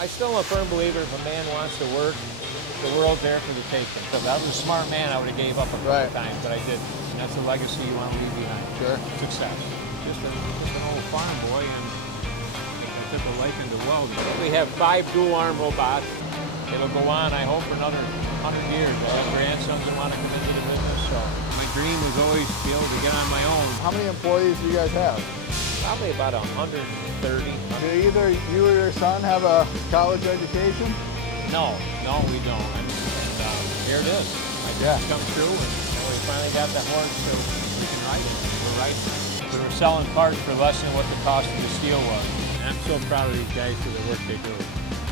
I still am a firm believer if a man wants to work, the world's there for the taking. If I was a smart man, I would have gave up a couple times, but I didn't. And that's a legacy you want to leave behind. Sure. Success. Just an old farm boy, and I took a liking to welding. We have 5 dual-arm robots. It'll go on, I hope, for another 100 years. I have grandsons that want to come into the business, so my dream was always to be able to get on my own. How many employees do you guys have? Probably about 130. Do either you or your son have a college education? No, we don't. And here it is. My dream's come true, and we finally got the horse, so we can ride it. We're riding it. We were selling parts for less than what the cost of the steel was. And I'm so proud of these guys for the work they do.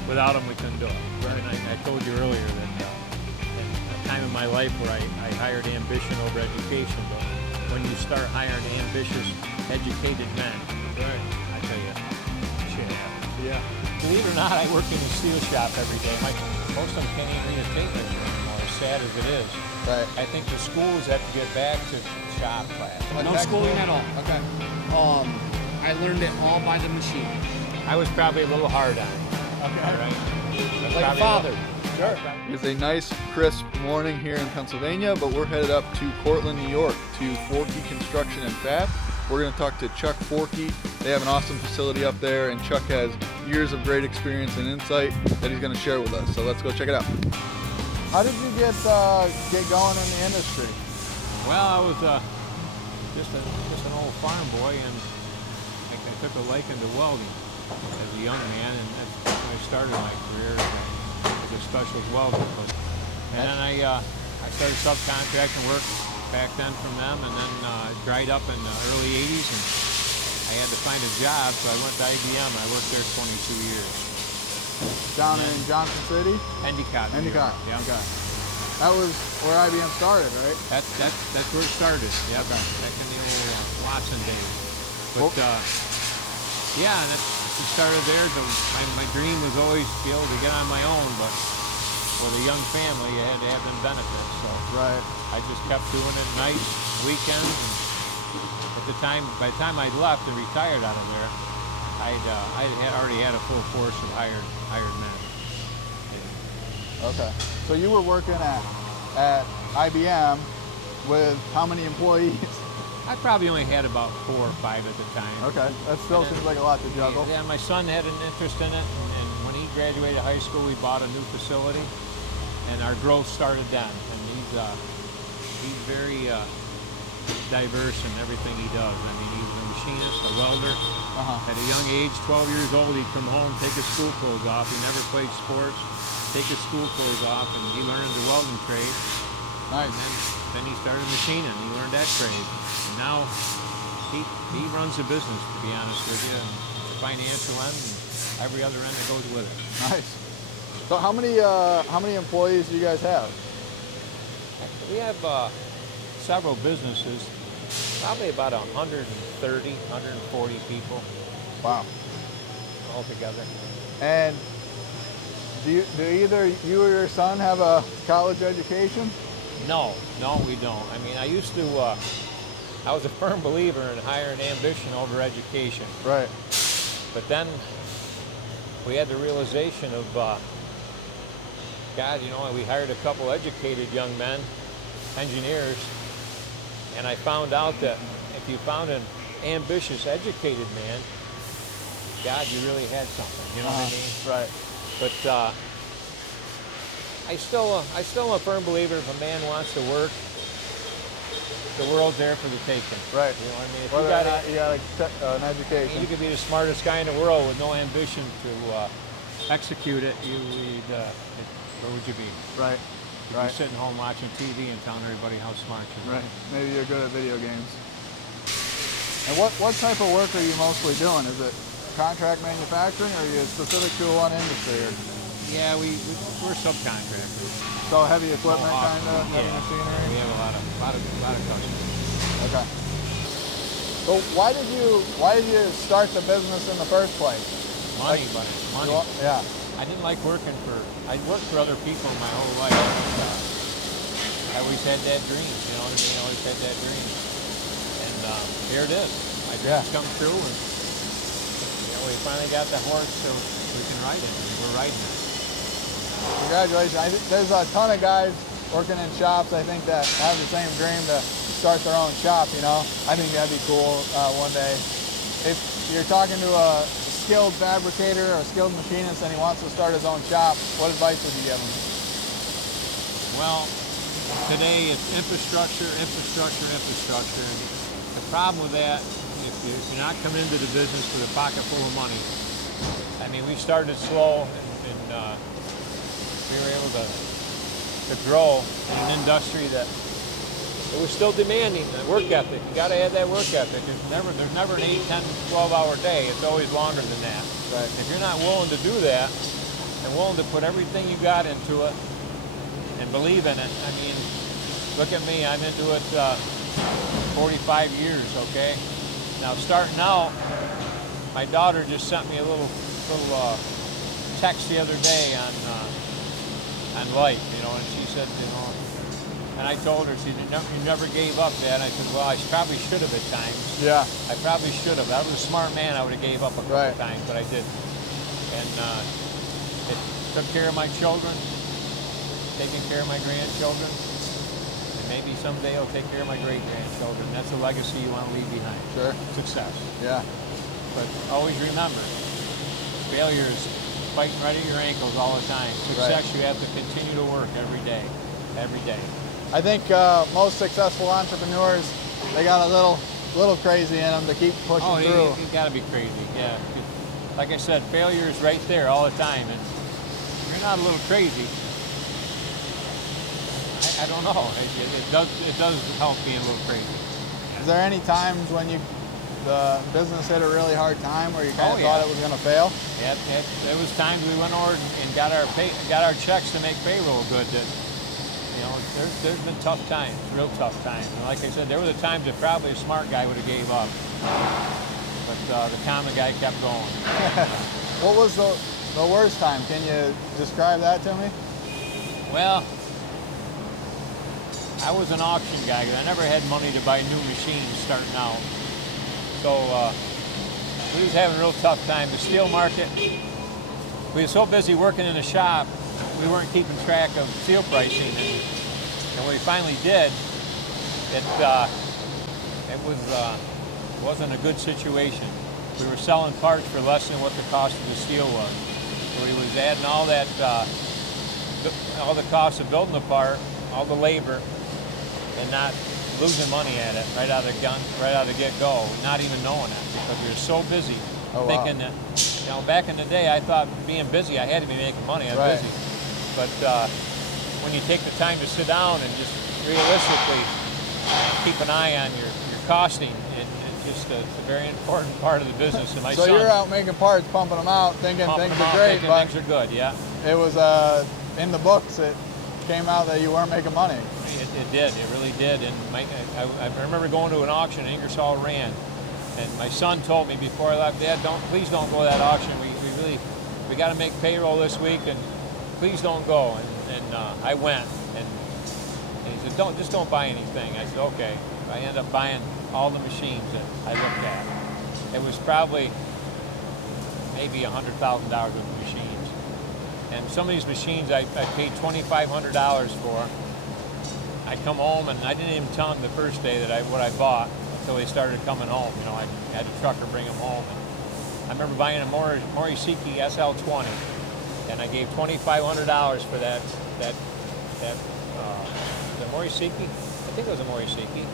Without them, we couldn't do it. Right. And I told you earlier that a time in my life where I hired ambition over education, but when you start hiring ambitious, educated men, right, I tell you, shit happens. Yeah. Believe it or not, I work in a steel shop every day. Most of them can't even read a tape measure anymore, as sad as it is. Right. I think the schools have to get back to shop class. No schooling at all. Okay. I learned it all by the machine. I was probably a little hard on it. Okay. Right? Like a father. Sure. It's a nice, crisp morning here in Pennsylvania, but we're headed up to Cortland, New York to Forkey Construction and Fab. We're going to talk to Chuck Forkey. They have an awesome facility up there, and Chuck has years of great experience and insight that he's going to share with us. So let's go check it out. How did you get going in the industry? Well, I was just an old farm boy, and I took a liking to welding as a young man, and that's when I started my career as a specialist welder. And then I started subcontracting work back then from them, and then it dried up in the early 80s, and I had to find a job, so I went to IBM. I worked there 22 years. Down in Johnson City? Endicott. Endicott. Yeah. Okay. That was where IBM started, right? That's where it started. Yeah. Okay. Back in the old Watson days. But yeah, and it started there. My dream was always to be able to get on my own, but with a young family, you had to have them benefits. So right. I just kept doing it nights, weekends. And by the time I'd left and retired out of there, I already had a full force of hired men. Okay. So you were working at IBM with how many employees? I probably only had about 4 or 5 at the time. Okay, that still seems like a lot to juggle. Yeah, my son had an interest in it, and when he graduated high school, we bought a new facility, and our growth started then. And he's very diverse in everything he does. I mean, he was a machinist, a welder. At a young age, 12 years old, he'd come home, take his school clothes off. He never played sports. Take his school clothes off, and he learned the welding trade. Nice. And then he started machining. He learned that trade. And now he runs the business, to be honest with you, and the financial end and every other end that goes with it. Nice. So how many employees do you guys have? We have several businesses, probably about 130, 140 people. Wow. Altogether. And do either you or your son have a college education? No, we don't. I mean, I was a firm believer in hiring ambition over education. Right. But then we had the realization of, God, we hired a couple educated young men, engineers, and I found out that if you found an ambitious, educated man, God, you really had something. You know what I mean? Right. But I still am a firm believer if a man wants to work, the world's there for the taking. Right. You know what I mean? If Whether or not you got an education. You could be the smartest guy in the world with no ambition to execute it. Where would you be? Right. You'd be sitting home watching TV and telling everybody how smart you are. Right. Maybe you're good at video games. And what type of work are you mostly doing? Is it contract manufacturing, or are you specific to one industry? Or? Yeah, we're subcontractors. So heavy equipment, kind of, heavy Yeah. machinery. We have a lot of customers. Okay. So why did you start the business in the first place? Money. Yeah. I didn't like working I'd worked for other people my whole life. I always had that dream, you know what I mean? I always had that dream. And here it is. My dream's come true, and we finally got the horse, so we can ride it. We're riding it. Congratulations. I think there's a ton of guys working in shops, I think, that have the same dream to start their own shop, you know. I think that'd be cool one day. If you're talking to a skilled fabricator or a skilled machinist and he wants to start his own shop, what advice would you give him? Well, today it's infrastructure, infrastructure, infrastructure. And the problem with that, if you're not coming into the business with a pocket full of money, I mean, we started slow and we were able to grow in an industry that it was still demanding the work ethic. You got to have that work ethic. There's never an 8, 10, 12-hour day. It's always longer than that. Right. If you're not willing to do that and willing to put everything you got into it and believe in it, I mean, look at me. I'm into it 45 years, okay? Now, starting out, my daughter just sent me a little text the other day on Light, you know, and she said, you know, and I told her, she said, you never gave up, Dad. I said, well, I probably should have at times. Yeah. I probably should have. I was a smart man. I would have gave up a couple Right. of times, but I didn't. And it took care of my children, taking care of my grandchildren, and maybe someday I'll take care of my great-grandchildren. That's a legacy you want to leave behind. Sure. Success. Yeah. But always remember, failure is fighting right at your ankles all the time. Success, Right. you have to continue to work every day. Every day. I think most successful entrepreneurs, they got a little crazy in them to keep pushing through. You got to be crazy, yeah. Like I said, failure is right there all the time, and if you're not a little crazy, I don't know. It does help being a little crazy. Is there any times when the business hit a really hard time where you kind of thought it was going to fail? Yeah, there was times we went over and got our checks to make payroll good. That, you know, there's been tough times, real tough times. And like I said, there were the times that probably a smart guy would have gave up, but the common guy kept going. What was the worst time? Can you describe that to me? Well, I was an auction guy. I never had money to buy new machines starting out. So we was having a real tough time. The steel market, we were so busy working in the shop, we weren't keeping track of steel pricing. And when we finally did, it wasn't a good situation. We were selling parts for less than what the cost of the steel was. So we was adding all the cost of building the part, all the labor, and not losing money at it right out of the get-go, not even knowing it, because we were so busy thinking that, you know, back in the day, I thought being busy, I had to be making money. I was busy. But when you take the time to sit down and just realistically keep an eye on your costing, it's a very important part of the business. And my son, you're out making parts, pumping them out, thinking things are great, but things are good, yeah. It was in the books. It came out that you weren't making money. It did. It really did. And I remember going to an auction in Ingersoll Rand, and my son told me before I left, Dad, please don't go to that auction. We got to make payroll this week, and please don't go. And I went, and he said, don't buy anything. I said, okay. I ended up buying all the machines that I looked at. It was probably maybe $100,000 worth of machines. And some of these machines I paid $2,500 for. I come home and I didn't even tell them the first day that what I bought until they started coming home. You know, I had a trucker bring them home. And I remember buying a Morisiki SL20, and I gave $2,500 for that the Morisiki. I think it was a Morisiki.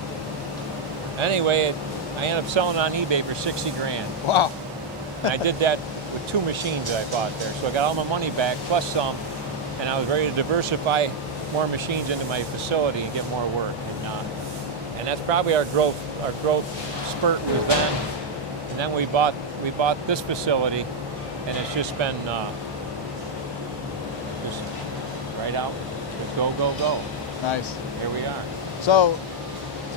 Anyway, I ended up selling it on eBay for 60 grand. Wow. And I did that with 2 machines that I bought there. So I got all my money back plus some, and I was ready to diversify more machines into my facility and get more work. And that's probably our growth spurt was then. And then we bought this facility, and it's just been just right out, just go, go, go. Nice. Here we are. So,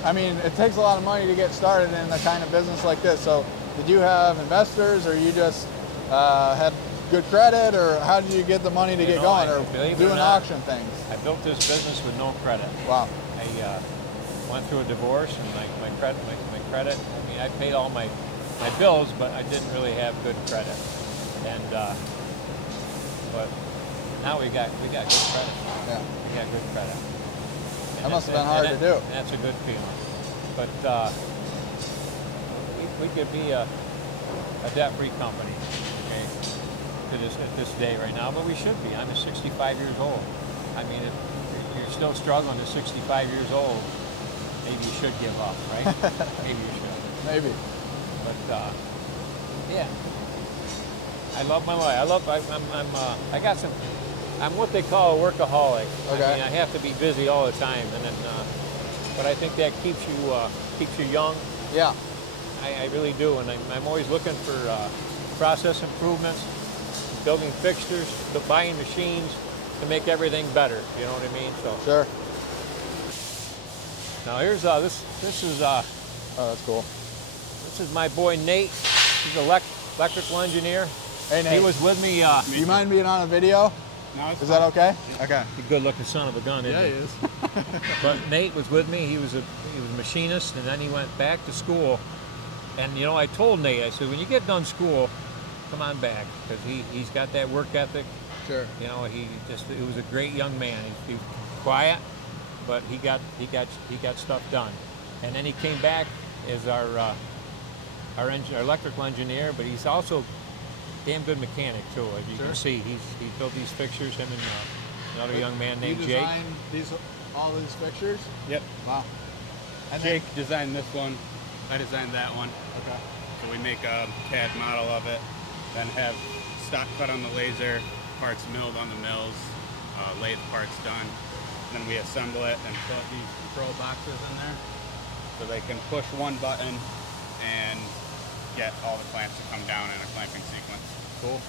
I mean, it takes a lot of money to get started in a kind of business like this. So, did you have investors, or you just had good credit, or how did you get the money to get going, or doing auction things? I built this business with no credit. Wow. I went through a divorce, and my credit. I mean, I paid all my bills, but I didn't really have good credit. And but now we got good credit. Yeah. We got good credit. That must have been hard to do. That's a good feeling. But we could be a debt-free company, okay, at this day right now, but we should be. I'm 65 years old. I mean, if you're still struggling at 65 years old, maybe you should give up, right? Maybe you should. Maybe. But yeah, I love my life. I'm what they call a workaholic. Okay. I mean, I have to be busy all the time, and then, but I think that keeps you young. Yeah. I really do, and I'm always looking for process improvements, building fixtures, buying machines to make everything better. You know what I mean? So. Sure. Now here's this is Oh, that's cool. this is my boy Nate. He's an electrical engineer. Hey, Nate. He was with me. Do you mind being on a video? No, it's Is that okay? Okay. He's a good-looking son of a gun, isn't he? he is. But Nate was with me. He was a machinist, and then he went back to school. And you know, I told Nate, I said, when you get done school, come on back, because he's got that work ethic. Sure. You know, he was a great young man. He was quiet, but he got stuff done. And then he came back as our electrical engineer, but he's also a damn good mechanic too. As you can see, he built these fixtures. Him and another young man named Jake. You designed all these fixtures? Yep. Wow. And Jake designed this one. I designed that one. Okay. So we make a CAD model of it, then have stock cut on the laser, parts milled on the mills, lathe parts done. Then we assemble it and put these control boxes in there so they can push one button and get all the clamps to come down in a clamping sequence. Cool.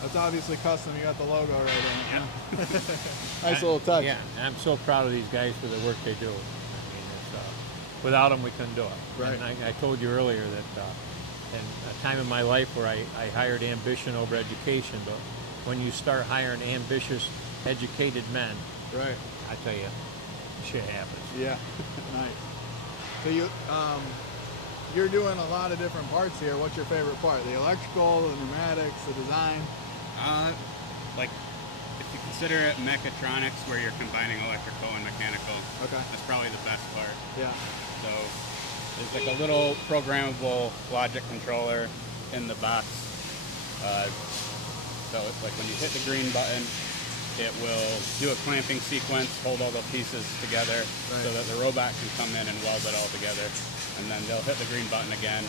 That's obviously custom. You got the logo right in it. Yeah. Nice little touch. Yeah, and I'm so proud of these guys for the work they do. I mean, without them, we couldn't do it. Right. And I told you earlier that in a time in my life where I hired ambition over education, but when you start hiring ambitious, educated men, Right. I tell you, shit happens. Yeah. Nice. So you're doing a lot of different parts here. What's your favorite part? The electrical, the pneumatics, the design? Like, if you consider it mechatronics, where you're combining electrical and mechanical, Okay. that's probably the best part. Yeah. So there's like a little programmable logic controller in the box. So it's like when you hit the green button, it will do a clamping sequence, hold all the pieces together so that the robot can come in and weld it all together. And then they'll hit the green button again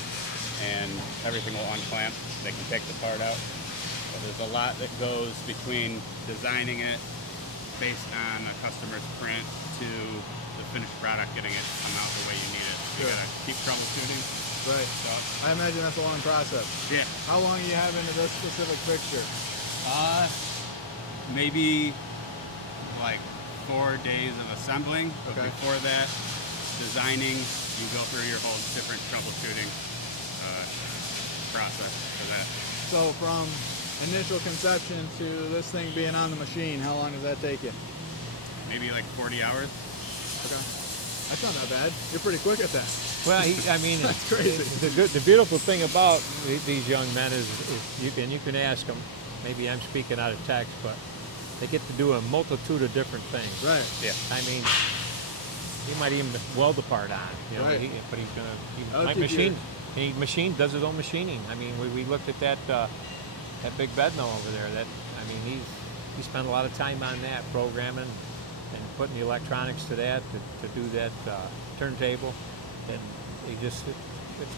and everything will unclamp. They can take the part out. But there's a lot that goes between designing it based on a customer's print to the finished product, getting it to come out the way you need it. You gotta keep troubleshooting. Right. So, I imagine that's a long process. yeah. How long do you have into this specific fixture? Maybe like 4 days of assembling. But Okay. before that, designing, you go through your whole different troubleshooting process for that. So from initial conception to this thing being on the machine, how long does that take you? Maybe like 40 hours. Okay. That's not that bad. You're pretty quick at that. Well, I mean, That's crazy. The beautiful thing about these young men is you can ask them. Maybe I'm speaking out of text, but they get to do a multitude of different things. Right. Yeah. I mean, he might even weld the part on, you know, Right. but he's That'll my keep machine. He does his own machining. I mean, we looked at that big bed mill over there. I mean, he spent a lot of time on that, programming and putting the electronics to that to do that turntable. And it's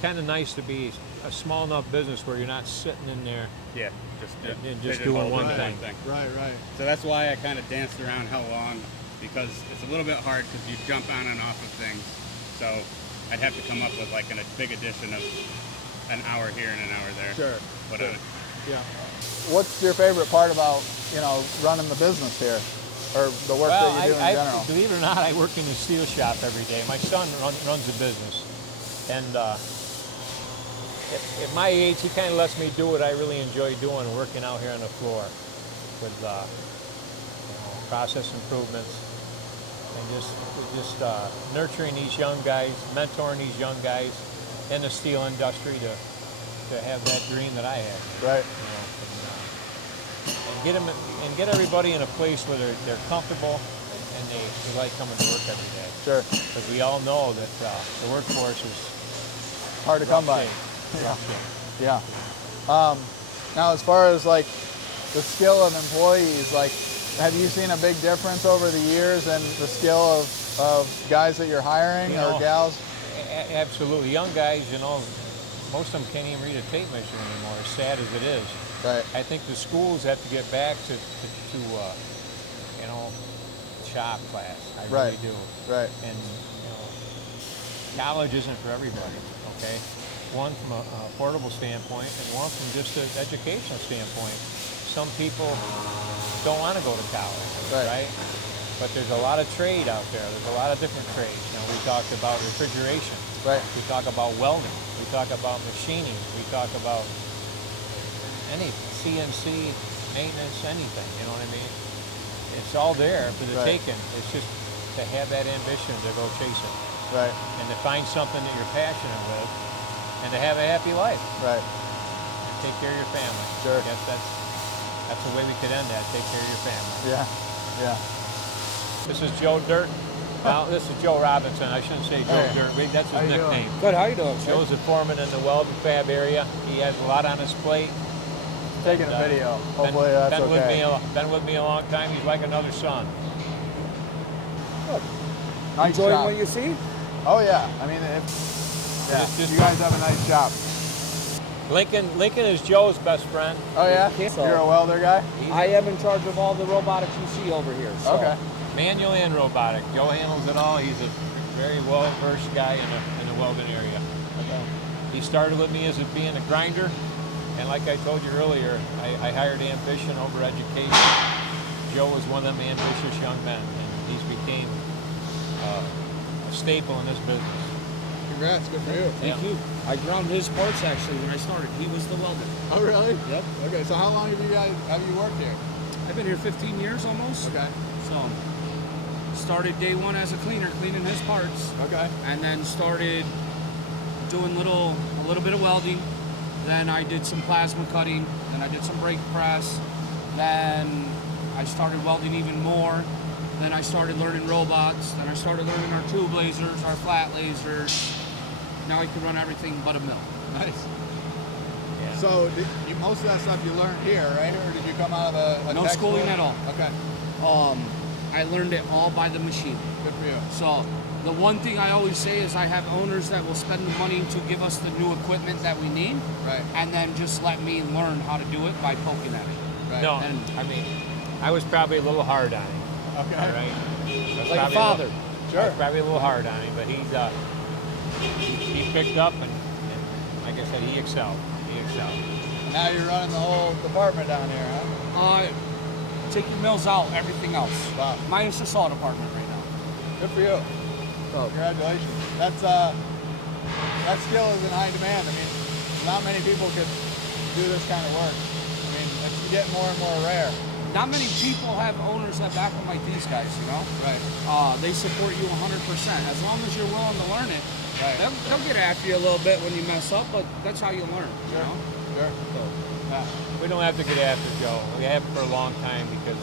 kind of nice to be a small enough business where you're not sitting in there. Yeah. And just pigeonholed doing in one one thing. Right, right. So that's why I kind of danced around how long, because it's a little bit hard because you jump on and off of things. So I'd have to come up with like a big addition of an hour here and an hour there. Sure. But sure. Yeah. What's your favorite part about, running the business here? Or the work that you do in general? Believe it or not, I work in the steel shop every day. My son runs the business. And at my age, he kind of lets me do what I really enjoy doing, working out here on the floor with process improvements and just nurturing these young guys, mentoring these young guys in the steel industry to have that dream that I had. Right. And get everybody in a place where they're comfortable and they like coming to work every day. Sure. Because we all know that the workforce is Hard to come by. rough shape. Yeah. Now, as far as like the skill of employees, like, have you seen a big difference over the years in the skill of guys that you're hiring or gals? Absolutely. Young guys, most of them can't even read a tape measure anymore, as sad as it is. Right. I think the schools have to get back to shop class. I really do. Right. And college isn't for everybody. Okay. One from a affordable standpoint, and one from just an educational standpoint. Some people don't want to go to college, right? But there's a lot of trade out there. There's a lot of different trades. We talked about refrigeration. Right. We talk about welding. We talk about machining. We talk about anything, CNC, maintenance, anything. You know what I mean? It's all there for the taking. It's just to have that ambition to go chase it. Right. And to find something that you're passionate with, and to have a happy life. Right. And take care of your family. Sure. I guess that's the way we could end that. Take care of your family. Yeah. Yeah. This is Joe Dirt. Well, this is Joe Robinson. I shouldn't say Joe Dirt. That's his nickname. Good. How you doing? Joe's the foreman in the weld and fab area. He has a lot on his plate. Taking a video. Hopefully that's okay. Been with me a long time. He's like another son. Good. Nice Enjoying job. what you see? Oh yeah. I mean, you guys have a nice shop. Lincoln is Joe's best friend. Oh yeah? So- You're a welder guy? I am in charge of all the robotics you see over here. So. Okay. Manual and robotic. Joe handles it all. He's a very well-versed guy in the welding area. Okay. He started with me as being a grinder, and like I told you earlier, I hired ambition over education. Joe was one of them ambitious young men, and he's became a staple in this business. Congrats, good for you. Thank you. I ground his parts actually when I started. He was the welder. Oh really? Yep. Okay, so how long have you worked here? I've been here 15 years almost. Okay. So started day one as a cleaner, cleaning his parts, Okay. and then started doing a little bit of welding. Then I did some plasma cutting. Then I did some brake press. Then I started welding even more. Then I started learning robots. Then I started learning our tube lasers, our flat lasers. Now I can run everything but a mill. Nice. Yeah. So most of that stuff you learned here, right? Or did you come out of a No textbook? schooling at all. Okay. I learned it all by the machine. Good for you. So the one thing I always say is I have owners that will spend the money to give us the new equipment that we need, Right. and then just let me learn how to do it by poking at it. Right. No, And- I mean, I was probably a little hard on him. Okay. All right. I was Like a probably father. I was probably a little hard on him, but he picked up and like I said, he excelled. He excelled. Now you're running the whole department down here, huh? Take your mills out, everything else. Wow. Minus the saw department right now. Good for you. So, Congratulations. That skill is in high demand. I mean, not many people could do this kind of work. I mean, it's getting more and more rare. not many people have owners that back them like these guys, you know? Right. They support you 100%. As long as you're willing to learn it, Right. they'll get after you a little bit when you mess up, but that's how you learn, you know? Sure. So, Yeah. We don't have to get after Joe. We have for a long time because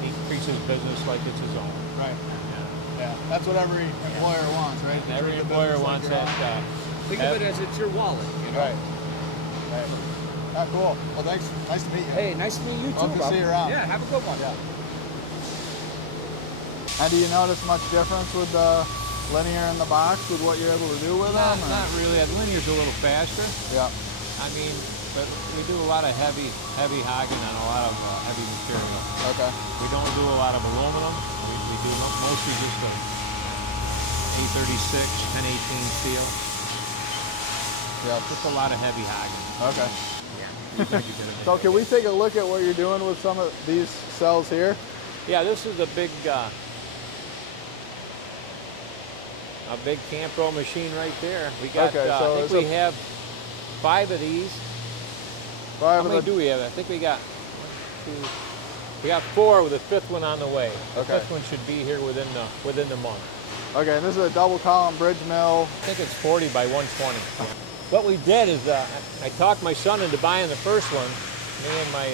he treats his business like it's his own. Right. Yeah. That's what every employer wants, right? And every Treat the employer business wants like your that. own. think of it as it's your wallet, you know? Right. Right. Ah, cool. Well, thanks. Nice to meet you. Hey, nice to meet you too, Hope to Rob. see you around. Yeah, have a good one. Yeah. And do you notice much difference with the linear in the box with what you're able to do with them? or- Not really. The linear's a little faster. Yeah. I mean, but we do a lot of heavy hogging on a lot of heavy material. Okay. We don't do a lot of aluminum. We do mostly just a 836, 1018 steel. Yeah. Just a lot of heavy hogging. Okay. Yeah. So can we take a look at what you're doing with some of these cells here? Yeah, this is a big Campro machine right there. We got. Okay, so I it's think we have 5 of these. How Five many of the, do we have? I think we got 2. We got 4 with the 5th one on the way. The Okay. 5th one should be here within the month. okay, and this is a double column bridge mill. I think it's 40 by 120. What we did is I talked my son into buying the first one. Me and my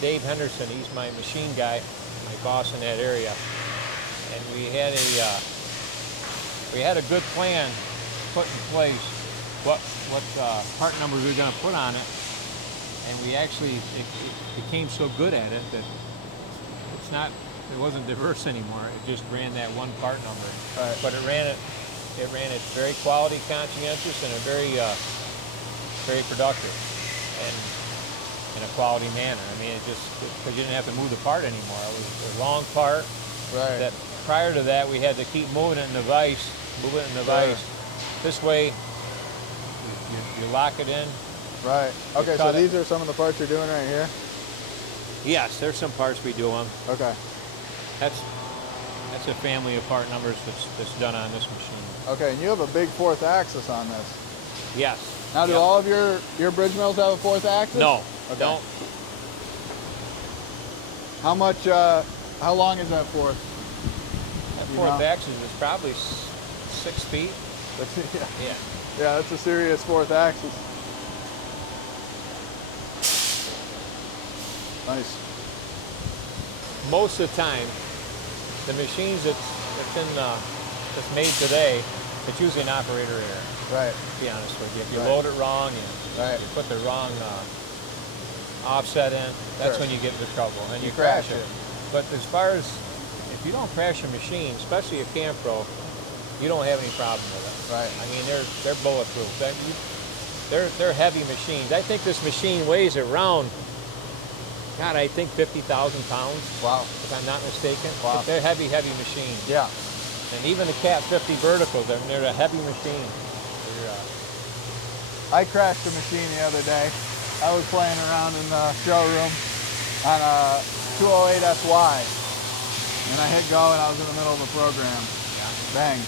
Dave Henderson. He's my machine guy, my boss in that area. And we had a good plan put in place. What part numbers we were going to put on it, and we actually it became so good at it that it wasn't diverse anymore. It just ran that one part number. Right. But it ran it very quality conscientious and a very productive and in a quality manner. I mean, because you didn't have to move the part anymore. It was a long part. Right. That prior to that we had to keep moving it in the vise, This way, you lock it in. Right. Okay, so these are some of the parts you're doing right here? Yes, there's some parts we do them. Okay. That's a family of part numbers that's done on this machine. Okay, and you have a big 4th axis on this. Yes. Now, do all of your bridge mills have a 4th axis? No. Okay. Don't. How long is that 4th? That 4th axis is probably 6 feet. Yeah. Yeah, that's a serious 4th axis. Nice. Most of the time, the machines that's made today, it's usually an operator error. Right. To be honest with you, if you Right. load it wrong, Right. you put the wrong offset in, that's Sure. when you get into trouble and you crash crash it. it. But as far as if you don't crash a machine, especially a Campro, you don't have any problem with it. Right. I mean, they're bulletproof. They're heavy machines. I think this machine weighs around, God, I think 50,000 pounds. Wow. If I'm not mistaken. Wow. They're heavy machines. Yeah. And even the Cat 50 verticals, they're a heavy machine. I crashed a machine the other day. I was playing around in the showroom on a 208 SY. And I hit go and I was in the middle of a program. Yeah. Bang.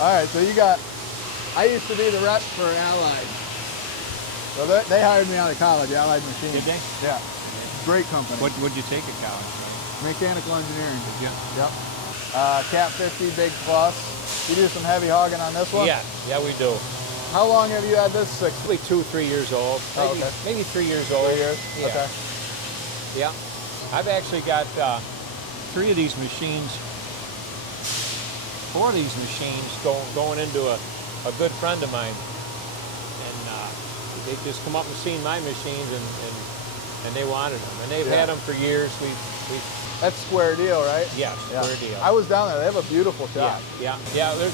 All right, so I used to be the rep for Allied. So they hired me out of college, Allied Machines. Did they? Yeah. Great company. What'd you take at college? Mechanical engineering. Did you? Yep. Cat 50 Big Plus. You do some heavy hogging on this one? Yeah, we do. How long have you had this? Probably 2-3 years old. Oh, okay. Maybe 3 years old. 3 years? Yeah. Okay. Yeah. I've actually got 3 of these machines, 4 of these machines going into a good friend of mine. And they just come up and seen my machines and they wanted them. And they've had them for years. That's Square Deal, right? Yes, Yeah. Square Deal. I was down there. They have a beautiful shop. Yeah.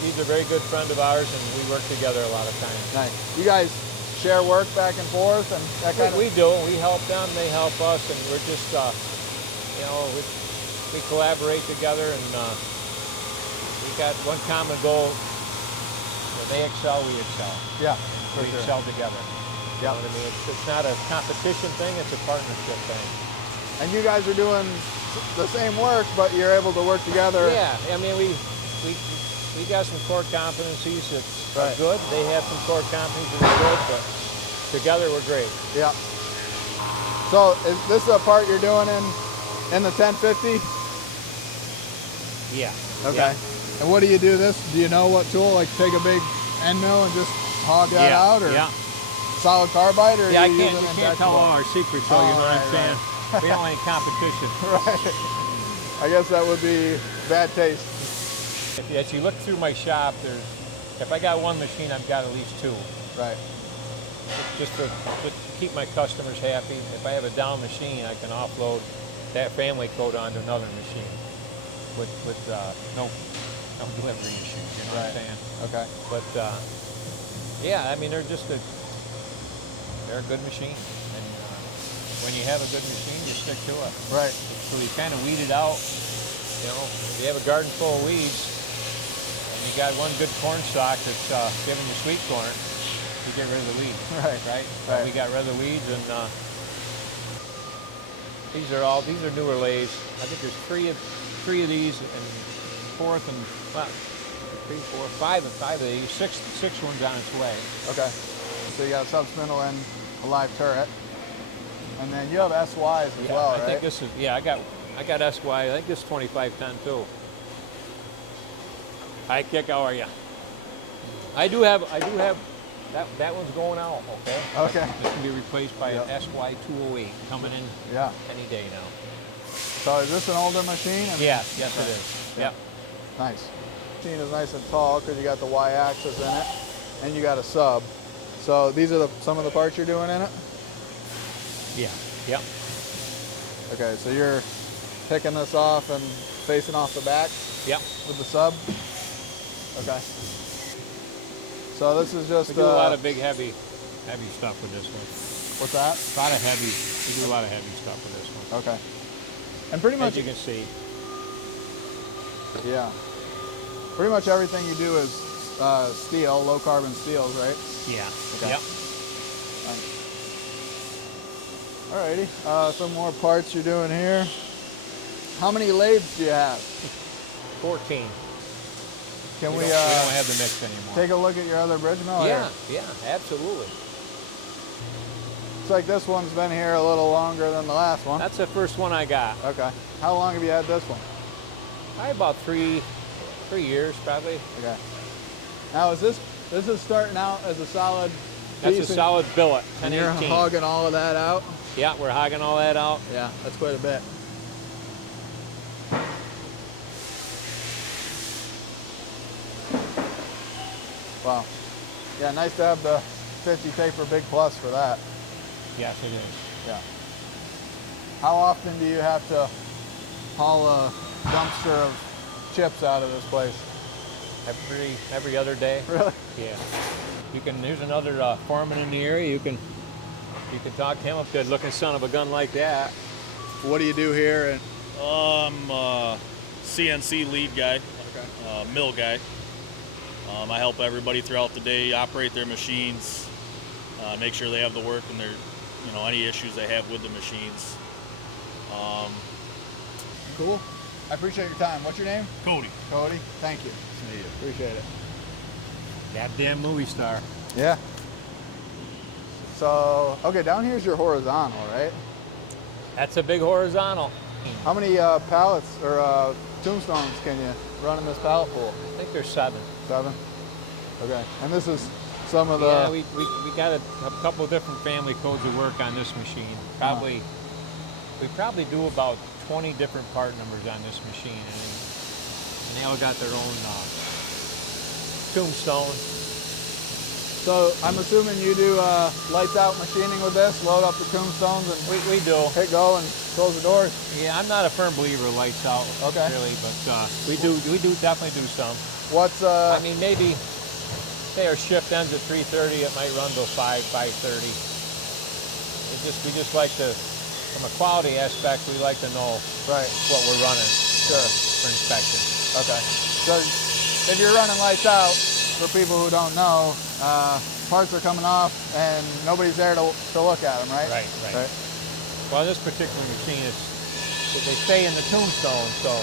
He's a very good friend of ours, and we work together a lot of times. Nice. You guys share work back and forth and that kind of? We do. We help them. They help us, and we're just, we collaborate together, and we got one common goal. When they excel, we excel. Yeah, for We sure. excel together. You know what I mean? It's not a competition thing. It's a partnership thing. And you guys are doing the same work, but you're able to work together. Yeah, I mean, we got some core competencies that are Right. good. They have some core competencies that are good, but together we're great. Yeah. So is this a part you're doing in the 1050? Yeah. Okay. Yeah. And what do you do this? Do you know what tool? Like take a big end mill and just hog that out, or Yeah. solid carbide, or Yeah, you you using can't tell all our secrets, so you know what I'm saying? We don't want any competition. Right. I guess that would be bad taste. As you look through my shop, if I got one machine, I've got at least 2. Right. Just to keep my customers happy. If I have a down machine, I can offload that family code onto another machine with no delivery issues. You know what I'm saying? Okay. But yeah, I mean they're a good machine, and when you have a good machine, you stick to it. Right. So you kind of weed it out. You know, if you have a garden full of weeds, and you got one good corn stalk that's giving you sweet corn, you get rid of the weeds. Right. We got rid of the weeds, and these are newer lathes. I think there's three of these, and fourth and well, 3, 4, 5 of these. Six ones on its way. Okay. So you got a sub-spindle and a live turret, and then you have SYs as well, right? I think this is I got SY. I think this is 25 ton too. Hi, Kick. How are you? I do have That one's going out, okay? Okay. This can be replaced by Yep. an SY208 coming in Yeah. any day now. So is this an older machine? I mean, Yes, it is. Yep. Nice. Machine is nice and tall because you got the Y-axis in it, and you got a sub. So these are some of the parts you're doing in it? Yeah. Yep. Okay, so you're picking this off and facing off the back Yep. with the sub? Okay. So this is just... We do a lot of big, heavy stuff with this one. What's that? A lot of heavy. We do a lot of heavy stuff with this one. Okay. And pretty much... As you can see. Yeah. Pretty much everything you do is steel, low carbon steels, right? Yeah. Okay. Yep. Alrighty. Some more parts you're doing here. How many lathes do you have? 14. Can we We don't have the mix anymore. take a look at your other bridge mill? Yeah. Here? Yeah. Absolutely. Looks like this one's been here a little longer than the last one. That's the first one I got. Okay. How long have you had this one? Probably about three years, probably. Okay. Now is this is starting out as a solid That's a piece, solid billet. and you're 1018. hogging all of that out? Yeah, we're hogging all that out. Yeah, that's quite a bit. Wow. Yeah, nice to have the 50 taper big plus for that. Yes, it is. Yeah. How often do you have to haul a dumpster of chips out of this place? Every other day. Really? Yeah. You can. There's another foreman in the area. You can talk to him. Up good looking son of a gun like that. What do you do here? And I'm a CNC lead guy, mill guy. I help everybody throughout the day operate their machines, make sure they have the work and their, any issues they have with the machines. cool. I appreciate your time. What's your name? Cody. Cody. Thank you. Appreciate it. Goddamn movie star. Yeah. So, okay, down here's your horizontal, right? That's a big horizontal. How many pallets or tombstones can you run in this pallet pool? I think there's 7. 7? Okay. And this is some of the... Yeah, we got a couple of different family codes of work on this machine. Probably, we probably do about 20 different part numbers on this machine, and they all got their own tombstone. So I'm assuming you do lights out machining with this, load up the tombstones and We do. hit go and close the doors. Yeah, I'm not a firm believer of lights out, Okay. really, but we do definitely do some. What's I mean, maybe say our shift ends at 3:30, it might run till 5:30. We just like to, from a quality aspect, we like to know right? what we're running Sure. for inspection. Okay. So if you're running lights out, for people who don't know, parts are coming off and nobody's there to look at them, right? Right. Well, this particular machine they stay in the tombstone, so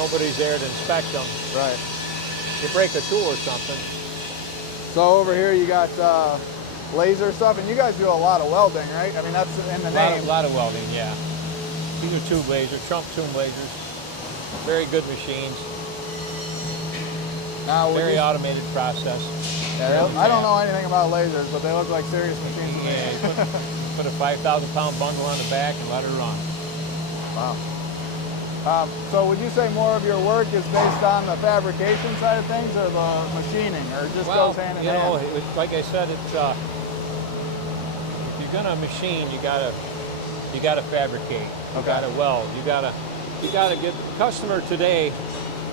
nobody's there to inspect them. Right. You break a tool or something. So over here you got laser stuff, and you guys do a lot of welding, right? I mean, that's in the name. A lot of welding, yeah. These are tube lasers, Trump tube lasers. Very good machines. Now, Very automated process. Yeah, I don't know anything about lasers, but they look like serious machines to me. Yeah, put a 5,000-pound bundle on the back and let her run. Wow. So would you say more of your work is based on the fabrication side of things or the machining, or it just goes hand in hand? Like I said, it's if you're gonna machine, you gotta fabricate. You gotta weld. You gotta get the customer today.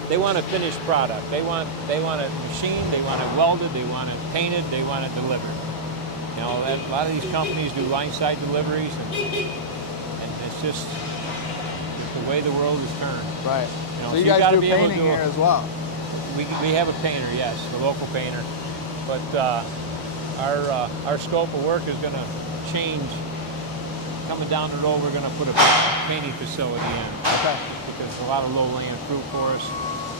They want a finished product. They want it machined. They want it welded. They want it painted. They want it delivered. A lot of these companies do line side deliveries, and it's just the way the world is turned. Right. So So you you guys gotta do be able to painting do here as well? We have a painter, yes, a local painter, but our scope of work is going to change. Coming down the road, we're going to put a painting facility in. Okay. Because it's a lot of low-lying fruit for us.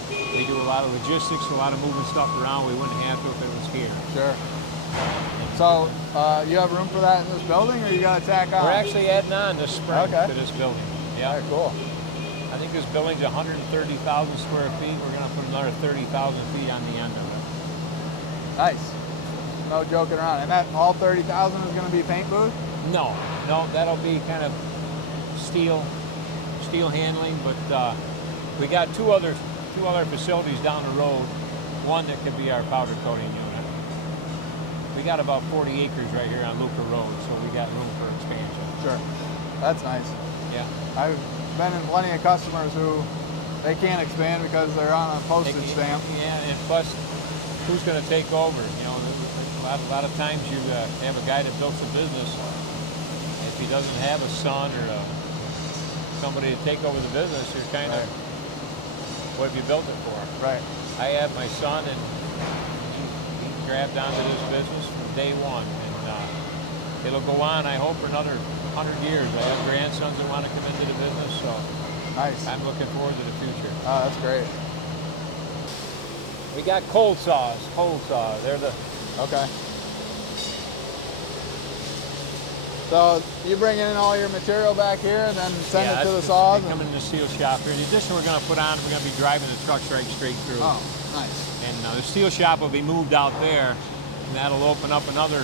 We do a lot of logistics, a lot of moving stuff around. We wouldn't have to if it was here. Sure. So you have room for that in this building, or you got to tack on? We're actually adding on this spring to this building. Yeah. All right, cool. I think this building's 130,000 square feet. We're going to put another 30,000 feet on the end of it. Nice. no joking around. And that all 30,000 is going to be paint booth? No, that'll be kind of steel handling, but we got two other facilities down the road. One that could be our powder coating unit. We got about 40 acres right here on Luca Road, so we got room for expansion. Sure. That's nice. Yeah. I've been in plenty of customers who they can't expand because they're on a postage stamp. Yeah, and plus, who's going to take over? You know, a lot of times you have a guy that built a business. If he doesn't have a son or somebody to take over the business, you're kind of, what have you built it for? Right. I have my son, and he grabbed onto this business from day one, and it'll go on, I hope, for another 100 years. I have grandsons that want to come into the business, so nice. I'm looking forward to the future. Oh, that's great. We got cold saws. They're the... Okay. So you bring in all your material back here and then send it to the saws? They come in the steel shop here. In addition, we're going to be driving the trucks right straight through. Oh, nice. And the steel shop will be moved out there, and that'll open up another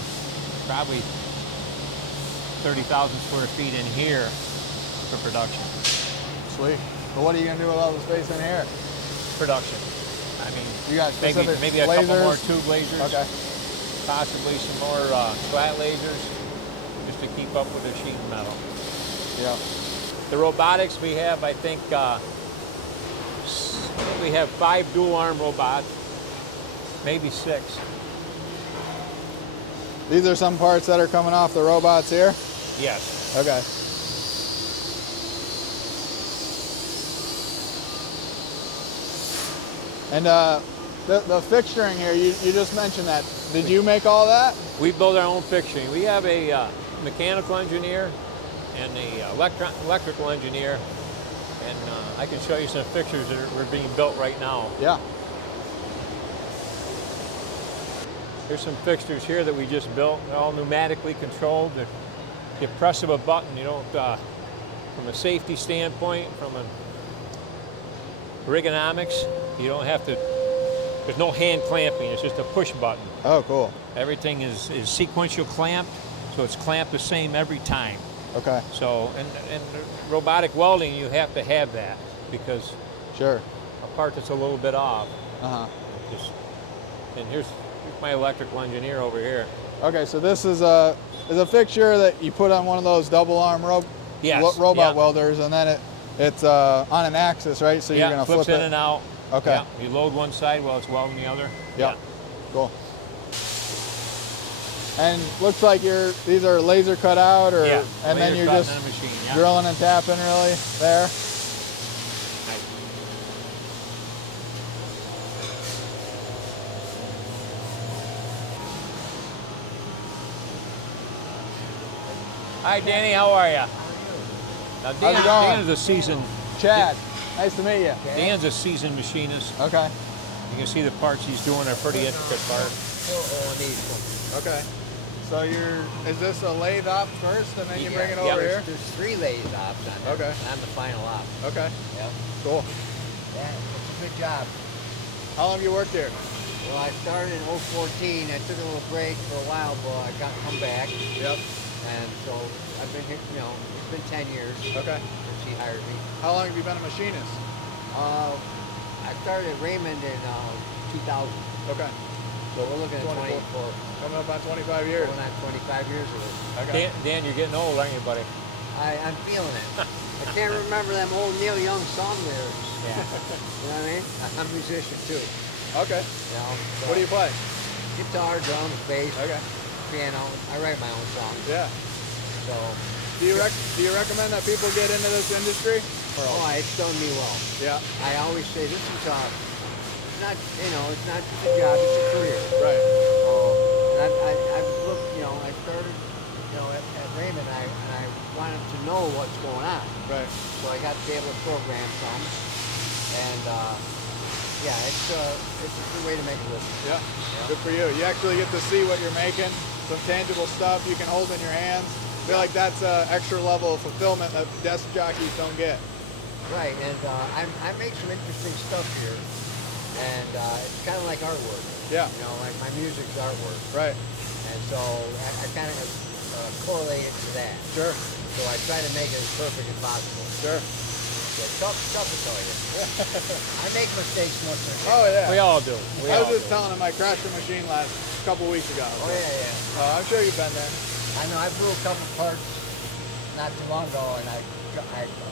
probably 30,000 square feet in here for production. Sweet. But what are you going to do with all the space in here? Production. I mean, you got maybe a lasers? couple more tube lasers. Okay. Possibly some more flat lasers, just to keep up with the sheet metal. Yeah. The robotics we have, I think we have 5 dual arm robots, maybe 6. These are some parts that are coming off the robots here? Yes. Okay. And the fixturing here, you just mentioned that. Did you make all that? We build our own fixturing. We have a mechanical engineer and a electrical engineer, and I can show you some fixtures that are being built right now. Yeah. Here's some fixtures here that we just built. They're all pneumatically controlled. You press of a button. You don't, from a safety standpoint, from a ergonomics, you don't have to, there's no hand clamping. It's just a push button. Oh, cool. Everything is sequential clamped, so it's clamped the same every time. Okay. So, and robotic welding, you have to have that, because sure, a part that's a little bit off. And here's my electrical engineer over here. Okay, so this is a fixture that you put on one of those double arm robot welders, and then it's on an axis, right? So you're gonna flip flips in and out. Okay. Yeah. You load one side while it's welding the other. Yeah. Cool. And looks like these are laser cut out, or and then you're just drilling and tapping really there. Hi, Danny. How are you? Now, How's it going? Dan's a seasoned. Chad. Nice to meet you. Dan's a seasoned machinist. Okay. You can see the parts he's doing are pretty intricate parts. Okay. So is this a lathe op first, and then you bring it over here? There's 3 lathe ops on there. Okay. And I'm the final op. Okay. Yep. Cool. Yeah, it's a good job. How long have you worked here? Well, I started in 2014. I took a little break for a while, but I come back. Yep. And so I've been here, it's been 10 years. Okay. Since he hired me. How long have you been a machinist? I started at Raymond in 2000. Okay. So we're looking at 24. Coming up on 25 years. Going on 25 years of it. Okay. Dan, you're getting old, aren't you, buddy? I'm feeling it. I can't remember them old Neil Young song lyrics. Yeah. You know what I mean? I'm a musician too. Okay. So What do you play? Guitar, drums, bass, Okay. piano. I write my own songs. Yeah. So. Do you recommend that people get into this industry? Oh, it's done me well. Yeah. I always say this is it's not just a job, it's a career. Right. And I've looked, I started, at Raymond, and I wanted to know what's going on. Right. So I got to be able to program some, and it's a good way to make a living. Yeah. Good for you. You actually get to see what you're making, some tangible stuff you can hold in your hands. I feel like that's an extra level of fulfillment that desk jockeys don't get. Right, and I make some interesting stuff here. And it's kind of like artwork. Yeah. You know, like my music's artwork. Right. And so I kind of correlate it to that. Sure. So I try to make it as perfect as possible. Sure. So tough to tell you. I make mistakes most of the time. Oh yeah. We all do. I was just telling him I crashed a machine last couple weeks ago. Oh yeah. I'm sure you've been there. I know I blew a couple parts not too long ago, and I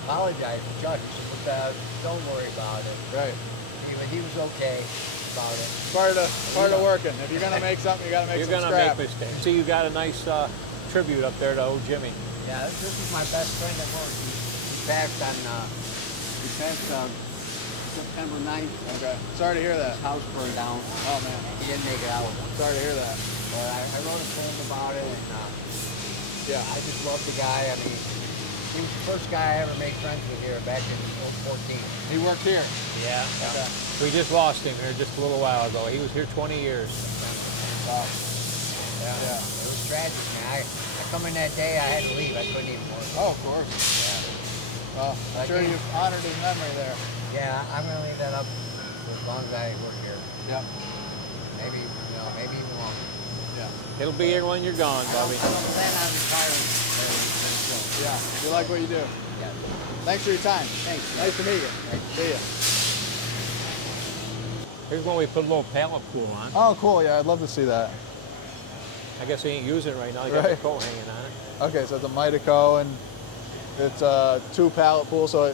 apologized to Chuck. He said, "Don't worry about it." Right. He was okay about it. Part of working. If you're gonna make something, you gotta make You're some gonna scrap. make mistakes. See, you got a nice tribute up there to old Jimmy. Yeah, this is my best friend at work. He passed on September 9th. Okay. Sorry to hear that. His house burned down. Oh man. He didn't make it out. Sorry to hear that. But I wrote a poem about it, and Yeah. I just love the guy. I mean, he was the first guy I ever made friends with here back in 2014. He worked here. Yeah. Okay. We just lost him here just a little while ago. He was here 20 years. Wow. Yeah. It was tragic, man. I come in that day, I had to leave. I couldn't even work. Oh, of course. Yeah. Well, I'm sure you've honored his memory there. Yeah, I'm gonna leave that up for as long as I work here. Yep. Maybe even longer. Yeah. It'll be here when you're gone, Bobby. I don't plan on retiring very soon. Yeah. You like what you do. Yeah. Thanks for your time. Thanks. Nice to meet you. See ya. Here's when we put a little pallet pool on. Oh, cool. Yeah, I'd love to see that. I guess we ain't using it right now. You got the Right. coat hanging on it. Okay, so it's a Mitaco, and it's a 2 pallet pool, so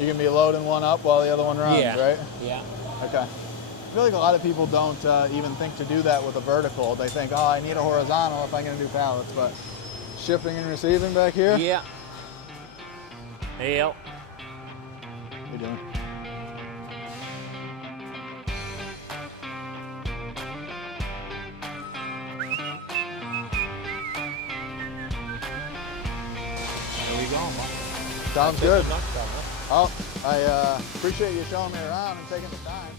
you can be loading one up while the other one runs, Yeah. right? Yeah. Okay. I feel like a lot of people don't even think to do that with a vertical. They think, oh, I need a horizontal if I'm going to do pallets, but shipping and receiving back here? Yeah. Hey, El. How you doing? There we go. Sounds good. Nutshell, huh? Oh, I appreciate you showing me around and taking the time.